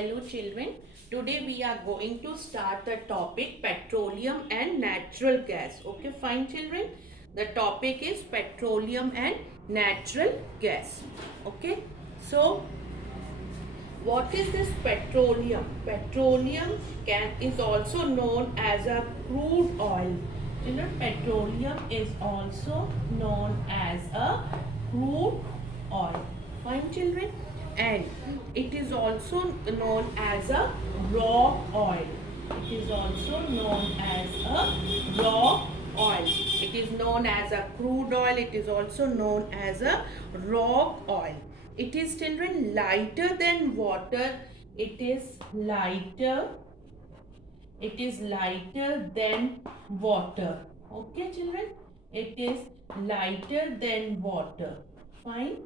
Hello children. Today we are going to start the topic petroleum and natural gas. Okay, fine children. The topic is petroleum and natural gas. Okay. So what is this petroleum? Petroleum is also known as a crude oil. Children, petroleum is also known as a crude oil. Fine children? And it is also known as a raw oil. It is also known as a raw oil. It is known as a crude oil. It is also known as a raw oil. It is children lighter than water. It is lighter. It is lighter than water. Okay children. It is lighter than water. Fine.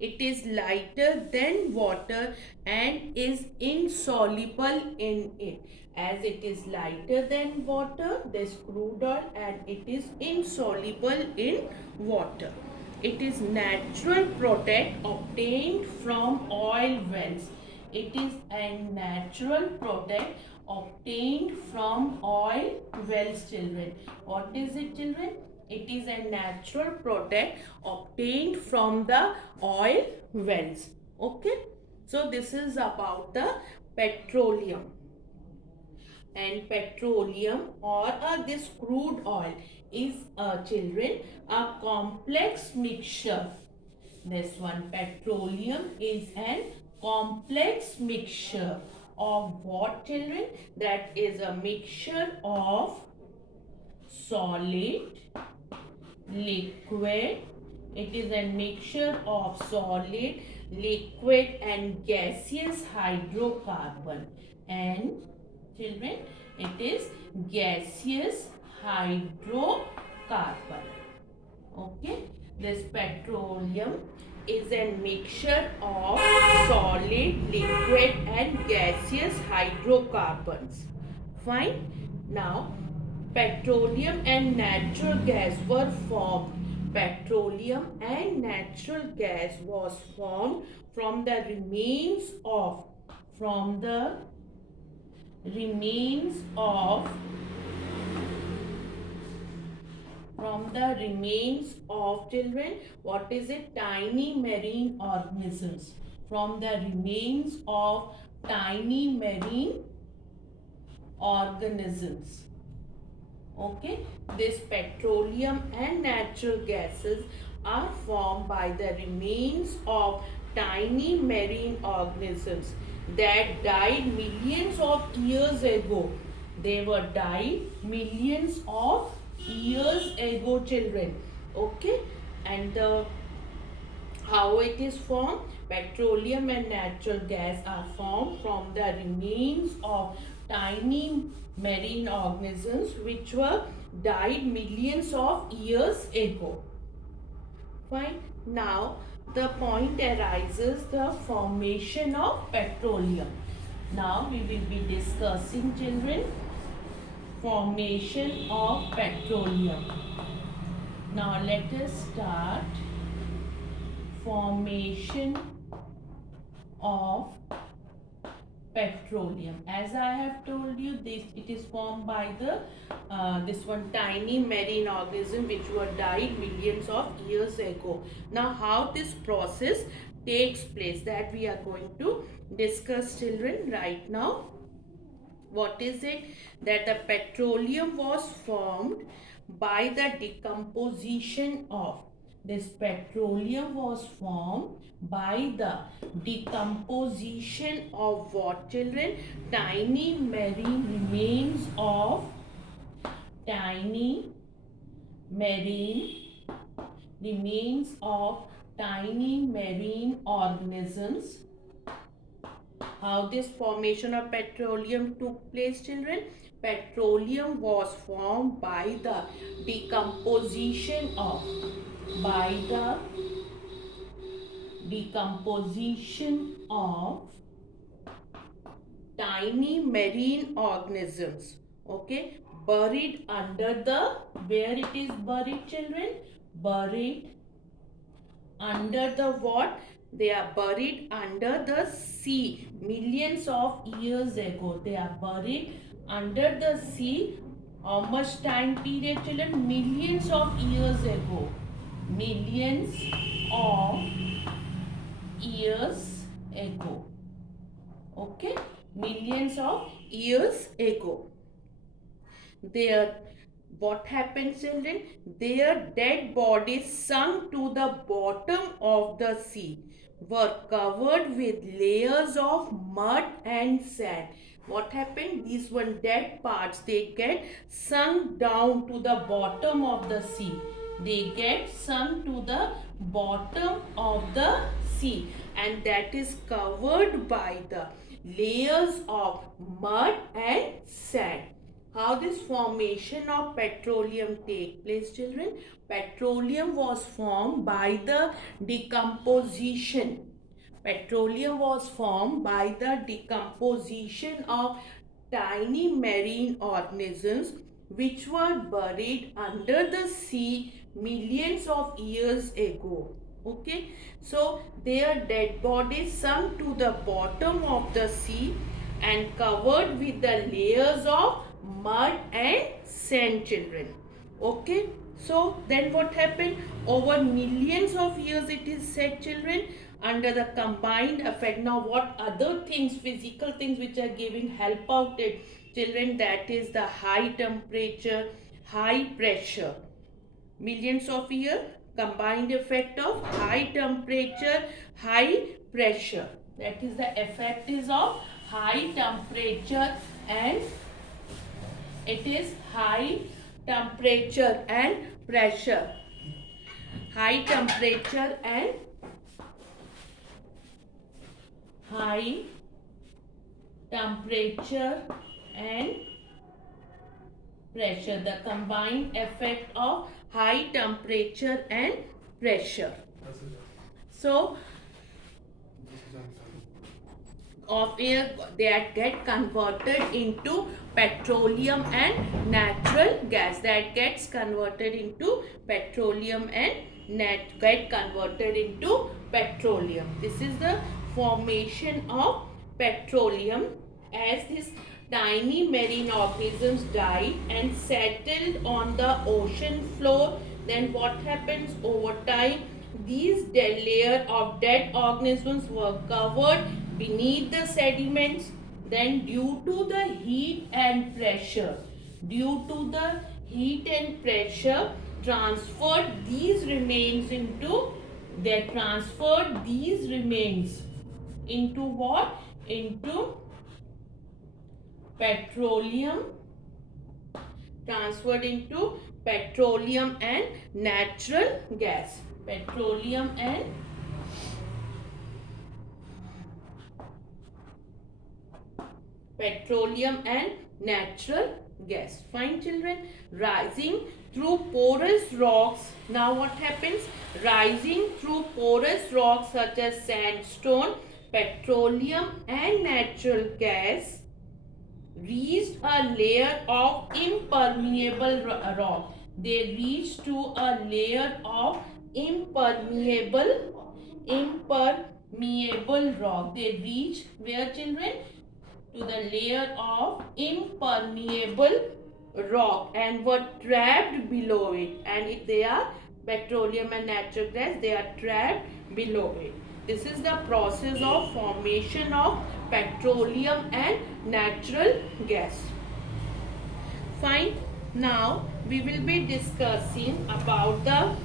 It is lighter than water and is insoluble in it. As it is lighter than water, this crude oil, and it is insoluble in water. It is natural product obtained from oil wells. It is a natural product obtained from oil wells, children. What is it, children? It is a natural product obtained from the oil wells. Okay. So this is about the petroleum. And petroleum or this crude oil is children a complex mixture. This one petroleum is an complex mixture of what, children? That is a mixture of solid, liquid. It is a mixture of solid, liquid and gaseous hydrocarbon. And children, it is gaseous hydrocarbon. Okay. This petroleum is a mixture of solid, liquid and gaseous hydrocarbons. Fine. Now, petroleum and natural gas were formed. Petroleum and natural gas was formed from the remains of children, what is it? Tiny marine organisms. From the remains of tiny marine organisms. Okay, this petroleum and natural gases are formed by the remains of tiny marine organisms that died millions of years ago. They were died millions of years ago, children. Okay, and how it is formed? Petroleum and natural gas are formed from the remains of tiny marine organisms which were died millions of years ago. Fine. Now the point arises the formation of petroleum. Now we will be discussing, children, formation of petroleum. Now let us start formation of petroleum. As I have told you, it is formed by the this one tiny marine organism which were died millions of years ago. Now how this process takes place, that we are going to discuss, children, right now. What is it? That the petroleum was formed by the decomposition of this petroleum was formed by the decomposition of what, children? Tiny marine remains of tiny marine tiny marine organisms. How this formation of petroleum took place, children? Petroleum was formed by the decomposition of tiny marine organisms. Okay, buried under the, where it is buried, children? Buried under the what? They are buried under the sea millions of years ago. They are buried under the sea. How much time period, children? Millions of years ago. Millions of years ago. Okay? Millions of years ago. Their what happened, children? Their dead bodies sunk to the bottom of the sea were covered with layers of mud and sand. What happened? These were dead parts. They get sunk down to the bottom of the sea. They get sunk to the bottom of the sea, and that is covered by the layers of mud and sand. How this formation of petroleum take place, children? Petroleum was formed by the decomposition. Petroleum was formed by the decomposition of tiny marine organisms which were buried under the sea millions of years ago. Okay, so their dead bodies sunk to the bottom of the sea and covered with the layers of mud and sand, children. Okay, so then what happened? Over millions of years, it is said, children, under the combined effect. Now what other things, physical things which are giving help out it, children? That is the high temperature, high pressure. Millions of years, combined effect of high temperature, high pressure. That is the effect is of high temperature, and it is high temperature and pressure. High temperature and high temperature and pressure. The combined effect of high temperature and pressure. So of air that get converted into petroleum and natural gas, that gets converted into petroleum and get converted into petroleum. This is the formation of petroleum. As these tiny marine organisms died and settled on the ocean floor, then what happens over time? These layer of dead organisms were covered beneath the sediments. Then due to the heat and pressure, transferred these remains into, they transferred these remains into what? Into petroleum, transferred into petroleum and natural gas. Petroleum and natural gas. Fine, children. Rising through porous rocks. Now what happens? Rising through porous rocks such as sandstone, petroleum and natural gas reached a layer of impermeable rock. They reached to a layer of impermeable rock. They reached where, children? To the layer of impermeable rock and were trapped below it. And if they are petroleum and natural gas, they are trapped below it. This is the process of formation of petroleum and natural gas. Fine. Now we will be discussing about the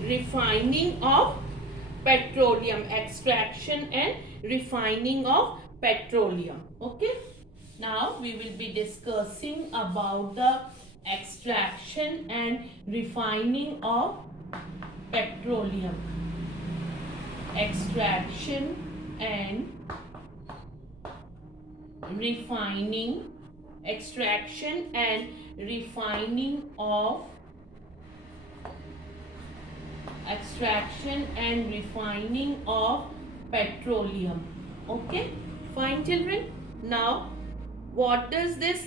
refining of petroleum, extraction and refining of petroleum. Okay. Now we will be discussing about the extraction and refining of petroleum. Extraction and refining, extraction and refining of petroleum. Okay, fine, children. Now what does this?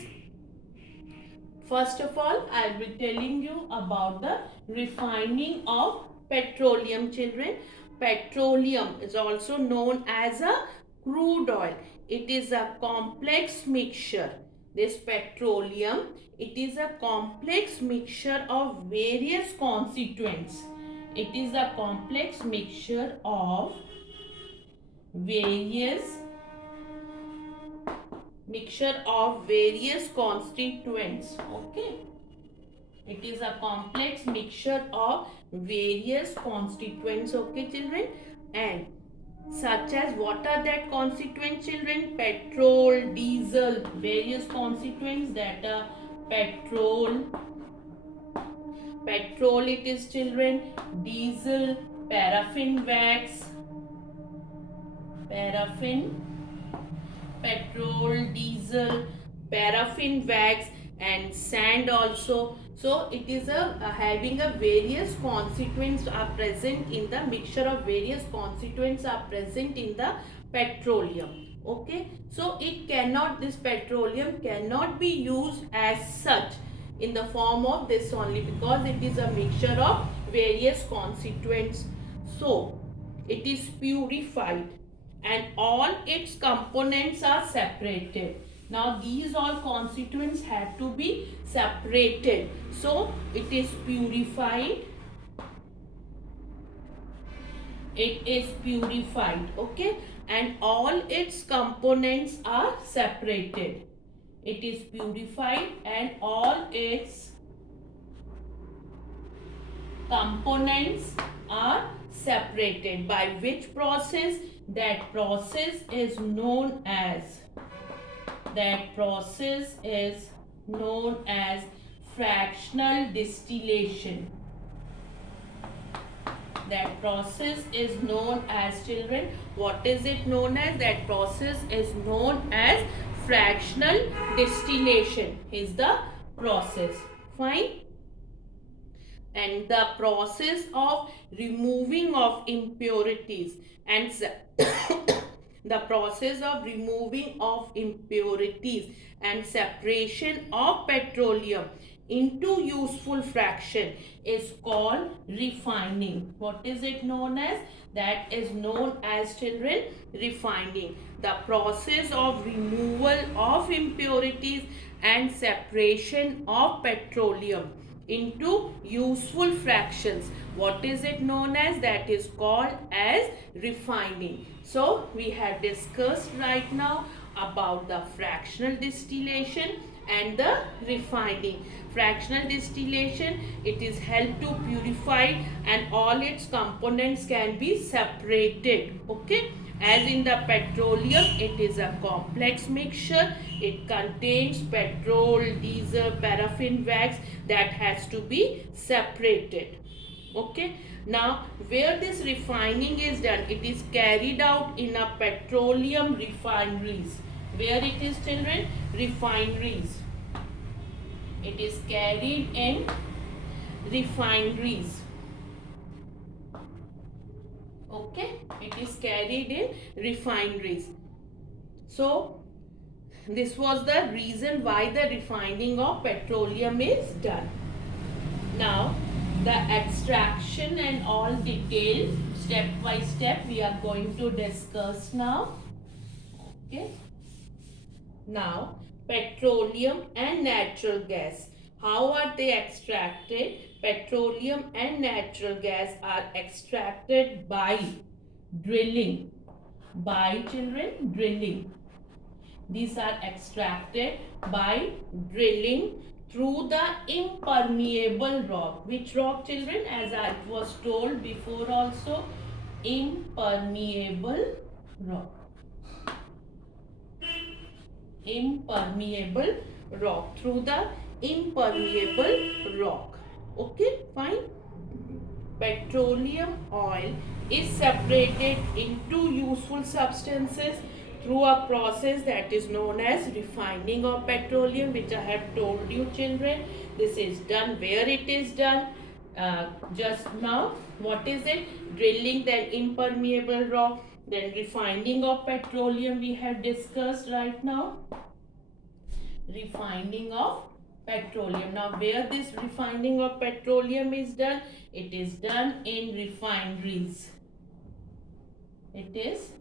First of all, I will be telling you about the refining of petroleum, children. Petroleum is also known as a crude oil. It is a complex mixture. This petroleum, it is a complex mixture of various constituents. It is a complex mixture of various constituents. Okay. It is a complex mixture of various constituents. Okay, children. And such as, what are that constituents, children? Petrol, diesel, various constituents that are petrol it is, children, diesel, paraffin, petrol, diesel, paraffin wax, and sand also. So it is having a various constituents are present in the mixture of various constituents are present in the petroleum. Okay, so this petroleum cannot be used as such in the form of this only, because it is a mixture of various constituents. So it is purified and all its components are separated. Now these all constituents have to be separated. So it is purified. Okay, and all its components are separated. It is purified and all its components are separated. By which process? That process is known as fractional distillation. That process is known as, children, what is it known as? That process is known as fractional distillation is the process. Fine. And the process of removing of impurities and the process of removing of impurities and separation of petroleum into useful fraction is called refining. What is it known as? That is known as, children, refining. The process of removal of impurities and separation of petroleum into useful fractions. What is it known as? That is called as refining. So we have discussed right now about the fractional distillation and the refining. Fractional distillation, it is helped to purify and all its components can be separated. Okay, as in the petroleum, it is a complex mixture. It contains petrol, diesel, paraffin wax that has to be separated. Okay, now where this refining is done, it is carried out in a petroleum refineries. Where it is, children? Refineries. It is carried in refineries. Okay, it is carried in refineries. So this was the reason why the refining of petroleum is done. Now the extraction and all detail step by step we are going to discuss now. Okay, now petroleum and natural gas, how are they extracted? Petroleum and natural gas are extracted by drilling. By, children, drilling. These are extracted by drilling through the impermeable rock. Which rock, children? As I was told before also, impermeable rock. Impermeable rock. Through the impermeable rock. Okay, fine. Petroleum oil is separated into useful substances through a process that is known as refining of petroleum, which I have told you, children. This is done. Where it is done? Just now. What is it? Drilling, then impermeable rock, then refining of petroleum we have discussed right now. Refining of petroleum. Now where this refining of petroleum is done? It is done in refineries. It is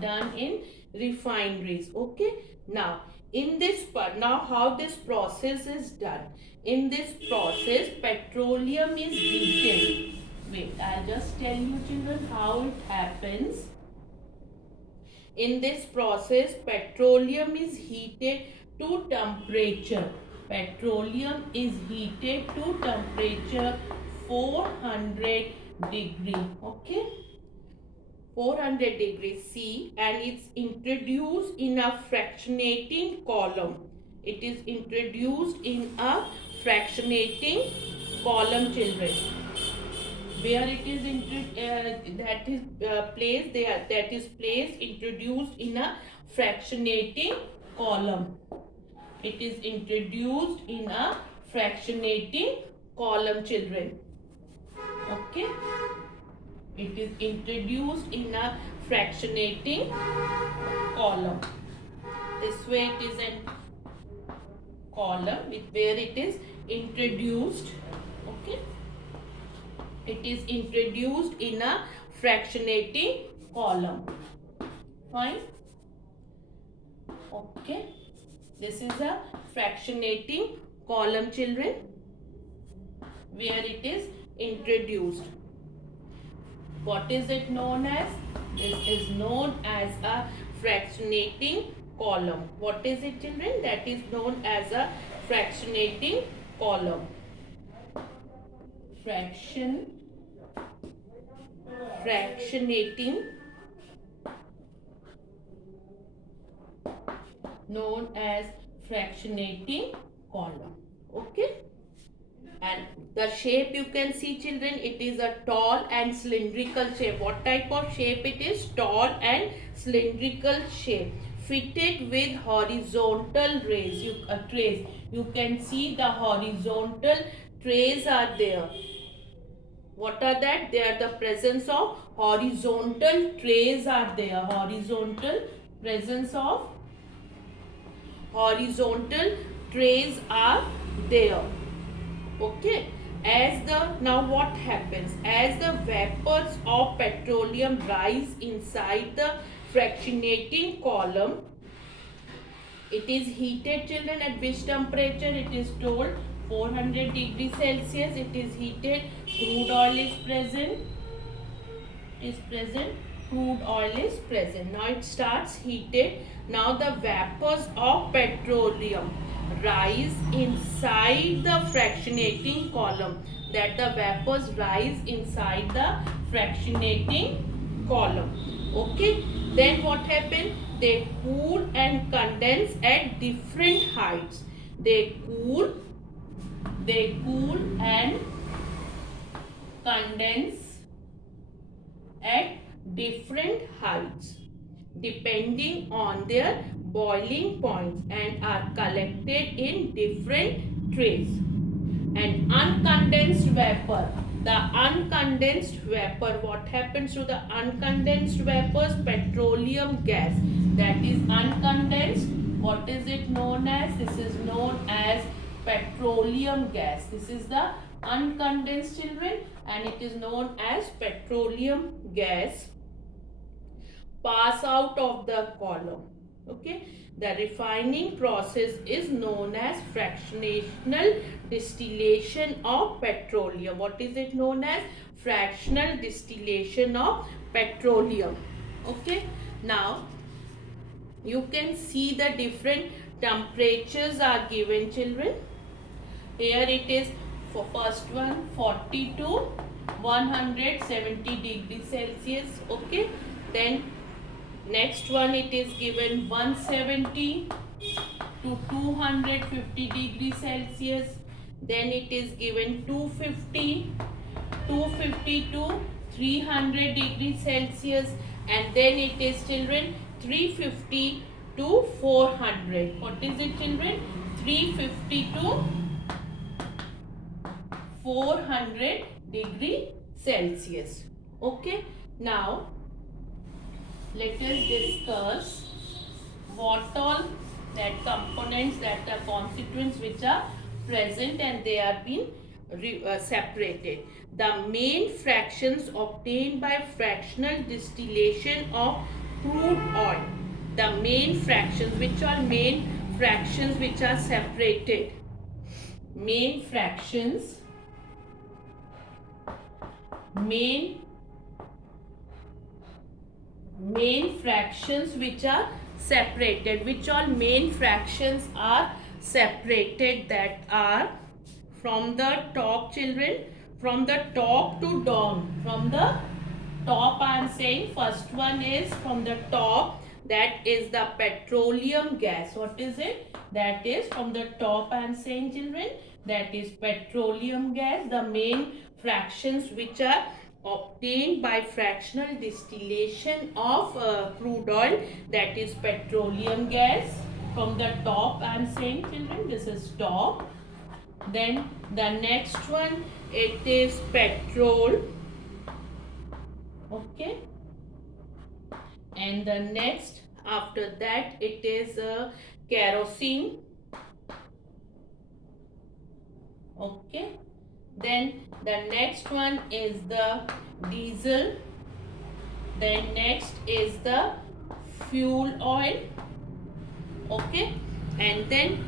done in refineries. Okay. Now in this part, now how this process is done. In this process, petroleum is heated. Wait, I'll just tell you children how it happens. In this process, petroleum is heated to temperature. Petroleum is heated to temperature 400 degree. Okay. 400 degrees C, and it's introduced in a fractionating column. It is introduced in a fractionating column, children. Where it is placed introduced in a fractionating column. It is introduced in a fractionating column, children. Okay. It is introduced in a fractionating column. This way it is in column where it is introduced. Okay. It is introduced in a fractionating column. Fine. Okay. This is a fractionating column, children, where it is introduced. What is it known as? This is known as a fractionating column. What is it, children? That is known as a fractionating column. Fractionating, known as fractionating column. Okay. And the shape you can see, children, it is a tall and cylindrical shape. What type of shape it is? Tall and cylindrical shape, fitted with horizontal trays. You can see the horizontal trays are there. What are that? They are the presence of horizontal trays are there. Presence of horizontal trays are there. Okay. Now what happens? As the vapors of petroleum rise inside the fractionating column, it is heated, children, at which temperature? It is told 400 degrees Celsius. It is heated. Crude oil is present. Crude oil is present. Now it starts heated. Now the vapors of petroleum rise inside the fractionating column. That the vapors rise inside the fractionating column. Okay. Then what happens? They cool and condense at different heights. They cool and condense at different heights depending on their boiling points and are collected in different trays. And uncondensed vapor. The uncondensed vapor, what happens to the uncondensed vapors? Petroleum gas. That is uncondensed. What is it known as? This is known as petroleum gas. This is the uncondensed, children, and it is known as petroleum gas. Pass out of the column. Okay. The refining process is known as fractional distillation of petroleum. What is it known as? Fractional distillation of petroleum. Okay. Now you can see the different temperatures are given, children. Here it is for first one 40 to 170 degrees Celsius. Okay. Then next one it is given 170 to 250 degrees Celsius. Then it is given 250 to 300 degrees Celsius. And then it is, children, 350 to 400. What is it, children? 350 to 400 degree Celsius. Okay. Now let us discuss what all that components, that are constituents which are present and they are being separated. The main fractions obtained by fractional distillation of crude oil. The main fractions, which are main fractions which are separated. Main fractions, main fractions which are separated. Which all main fractions are separated? That are from the top, children, from the top to down. From the top I am saying, first one is from the top, that is the petroleum gas. What is it? That is from the top I am saying, children, that is petroleum gas. The main fractions which are obtained by fractional distillation of crude oil, that is petroleum gas. From the top I am saying, children, this is top. Then the next one, it is petrol. Okay. And the next after that, it is kerosene. Okay. Then the next one is the diesel. Then next is the fuel oil. Okay. And then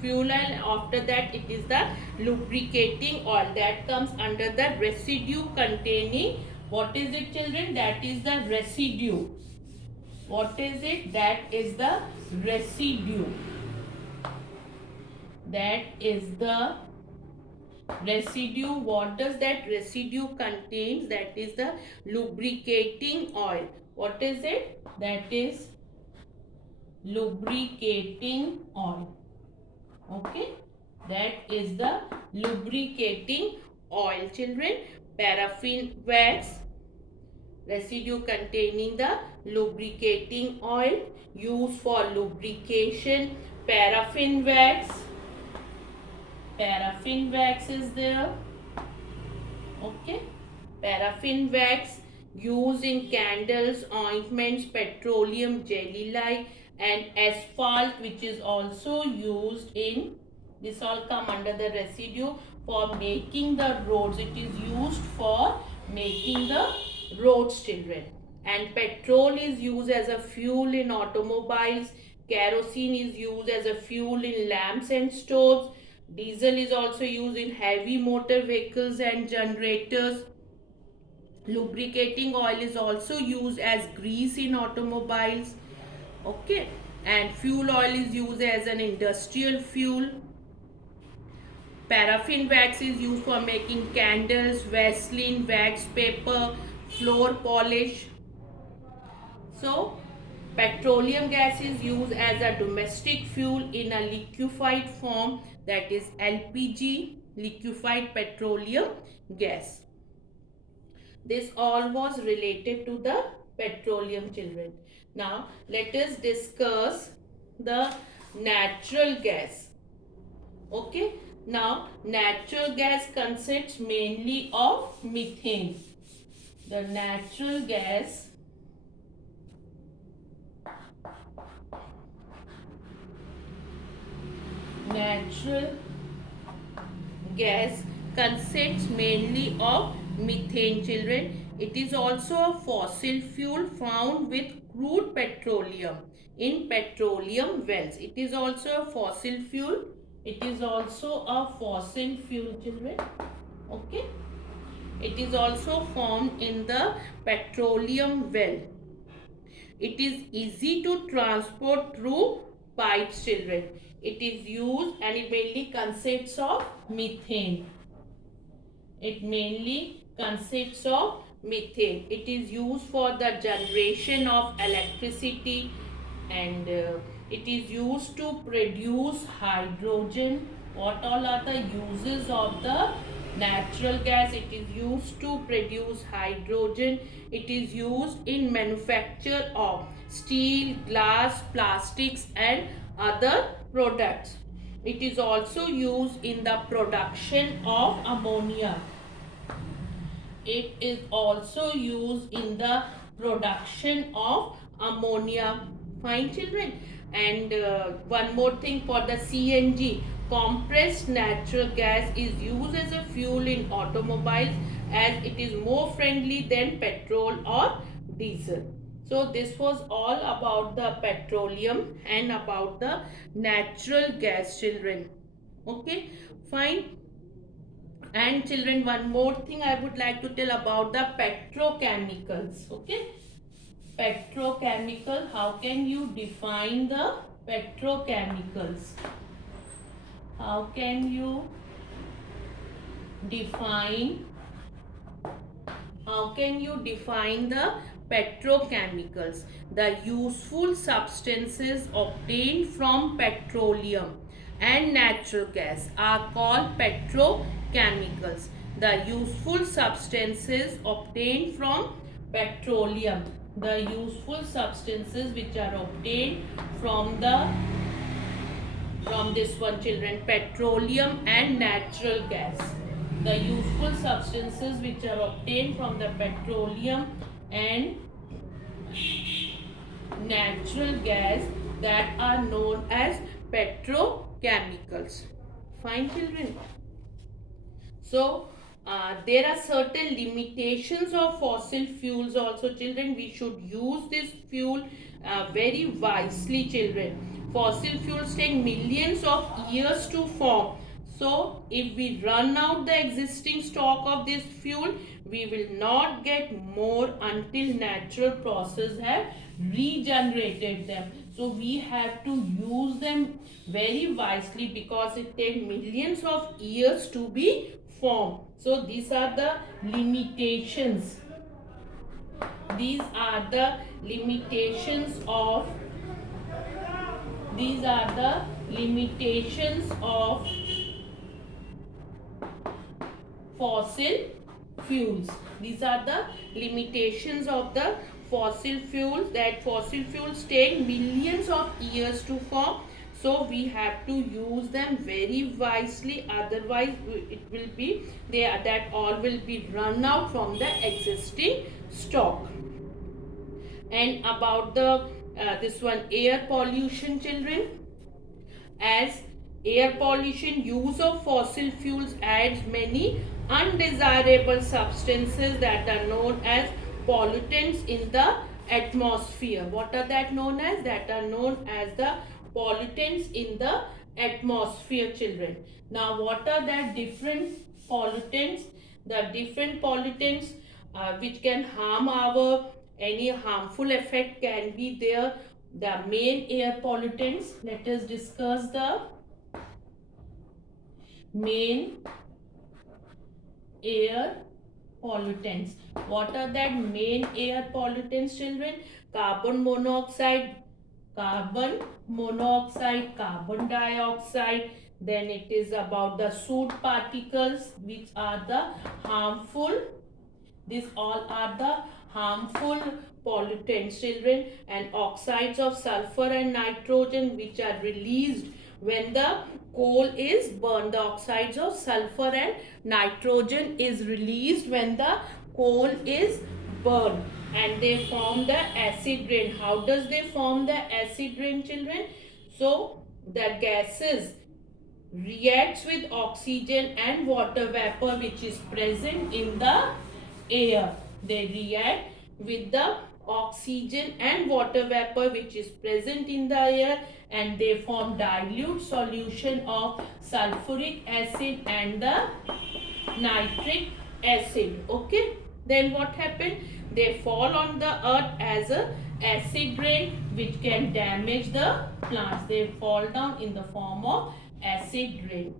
fuel oil, after that it is the lubricating oil, that comes under the residue containing. What is it, children? That is the residue. What is it? That is the residue. That is the residue. What does that residue contains? That is the lubricating oil. What is it? That is lubricating oil. Okay, that is the lubricating oil, children. Paraffin wax, residue containing the lubricating oil, used for lubrication. Paraffin wax, paraffin wax is there. Okay, paraffin wax used in candles, ointments, petroleum jelly like, and asphalt, which is also used in, this all come under the residue for making the roads. It is used for making the roads, children. And petrol is used as a fuel in automobiles. Kerosene is used as a fuel in lamps and stoves. Diesel is also used in heavy motor vehicles and generators. Lubricating oil is also used as grease in automobiles. Okay, and fuel oil is used as an industrial fuel. Paraffin wax is used for making candles, Vaseline, wax paper, floor polish. So petroleum gas is used as a domestic fuel in a liquefied form, that is LPG, liquefied petroleum gas. This all was related to the petroleum, children. Now let us discuss the natural gas. Okay. Now natural gas consists mainly of methane. The natural gas consists mainly of methane, children. It is also a fossil fuel found with crude petroleum in petroleum wells. It is also a fossil fuel. It is also a fossil fuel, children. Okay. It is also formed in the petroleum well. It is easy to transport through pipes, children. It is used and it mainly consists of methane. It mainly consists of methane. It is used for the generation of electricity, and it is used to produce hydrogen. What all are the uses of the natural gas? It is used to produce hydrogen. It is used in manufacture of steel, glass, plastics and other products. It is also used in the production of ammonia. It is also used in the production of ammonia. Fine, children. And one more thing, for the CNG, compressed natural gas is used as a fuel in automobiles as it is more friendly than petrol or diesel. So this was all about the petroleum and about the natural gas, children. Okay, fine. And children, one more thing I would like to tell about the petrochemicals. Okay, petrochemical, how can you define the petrochemicals? How can you define the petrochemicals? The useful substances obtained from petroleum and natural gas are called petrochemicals. The useful substances obtained from petroleum, the useful substances which are obtained from this one, children, petroleum and natural gas, the useful substances which are obtained from the petroleum and natural gas, that are known as petrochemicals. Fine, children. So there are certain limitations of fossil fuels also, children. We should use this fuel very wisely, children. Fossil fuels take millions of years to form. So if we run out the existing stock of this fuel, we will not get more until natural process have regenerated them. So we have to use them very wisely because it takes millions of years to be formed. So these are the limitations. These are the limitations of fossil fuels. These are the limitations of the fossil fuels, that fossil fuels take millions of years to form. So we have to use them very wisely, otherwise it will be that all will be run out from the existing stock. And about the this one, air pollution, children. As air pollution, use of fossil fuels adds many undesirable substances that are known as pollutants in the atmosphere. What are that known as? That are known as the pollutants in the atmosphere, children. Now what are that different pollutants? The different pollutants which can harm our, any harmful effect can be there. The main air pollutants, let us discuss the main air pollutants. What are that main air pollutants, children? Carbon monoxide, carbon dioxide. Then it is about the soot particles, which are the harmful. These all are the harmful pollutants, children. And oxides of sulfur and nitrogen, which are released when the coal is burned. The oxides of sulfur and nitrogen is released when the coal is burned, and they form the acid rain. How does they form the acid rain, children? So the gases reacts with oxygen and water vapor which is present in the air. They react with the oxygen and water vapor which is present in the air, and they form dilute solution of sulfuric acid and the nitric acid. Okay, then what happened? They fall on the earth as a acid rain which can damage the plants. They fall down in the form of acid rain.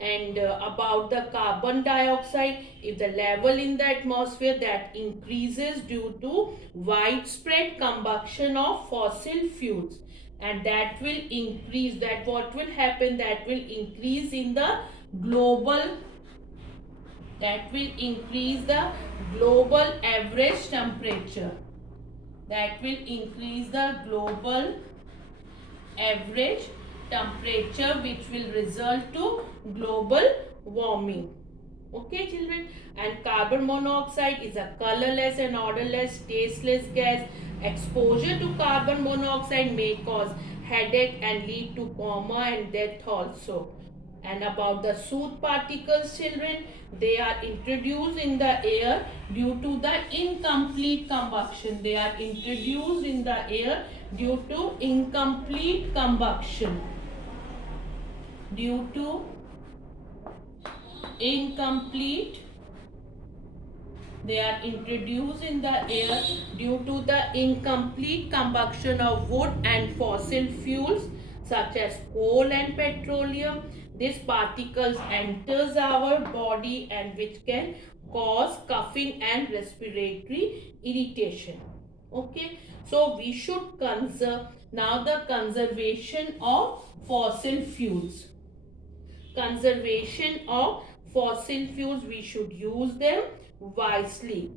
And about the carbon dioxide, if the level in the atmosphere that increases due to widespread combustion of fossil fuels, and that will increase, that what will happen, that will increase in the global, that will increase the global average temperature, that will increase the global average temperature, which will result to global warming. Okay, children. And carbon monoxide is a colorless and odorless, tasteless gas, Exposure to carbon monoxide may cause headache and lead to coma and death also. And about the soot particles, children, they are introduced in the air due to the incomplete combustion. They are introduced in the air due to incomplete combustion. Due to incomplete, they are introduced in the air due to the incomplete combustion of wood and fossil fuels such as coal and petroleum. These particles enters our body and which can cause coughing and respiratory irritation. Okay, so we should conserve. Now the conservation of fossil fuels. Conservation of fossil fuels, we should use them wisely,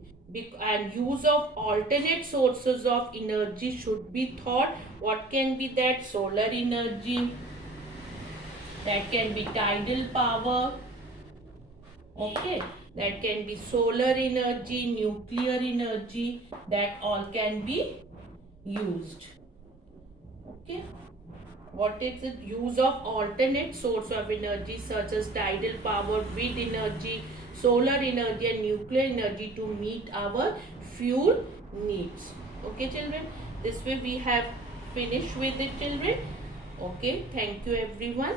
and use of alternate sources of energy should be thought. What can be that? Solar energy, that can be tidal power, okay, that can be solar energy, nuclear energy, that all can be used. Okay, what is the use of alternate source of energy such as tidal power, wind energy, solar energy and nuclear energy to meet our fuel needs. Okay children, this way we have finished with it children. Okay, thank you everyone.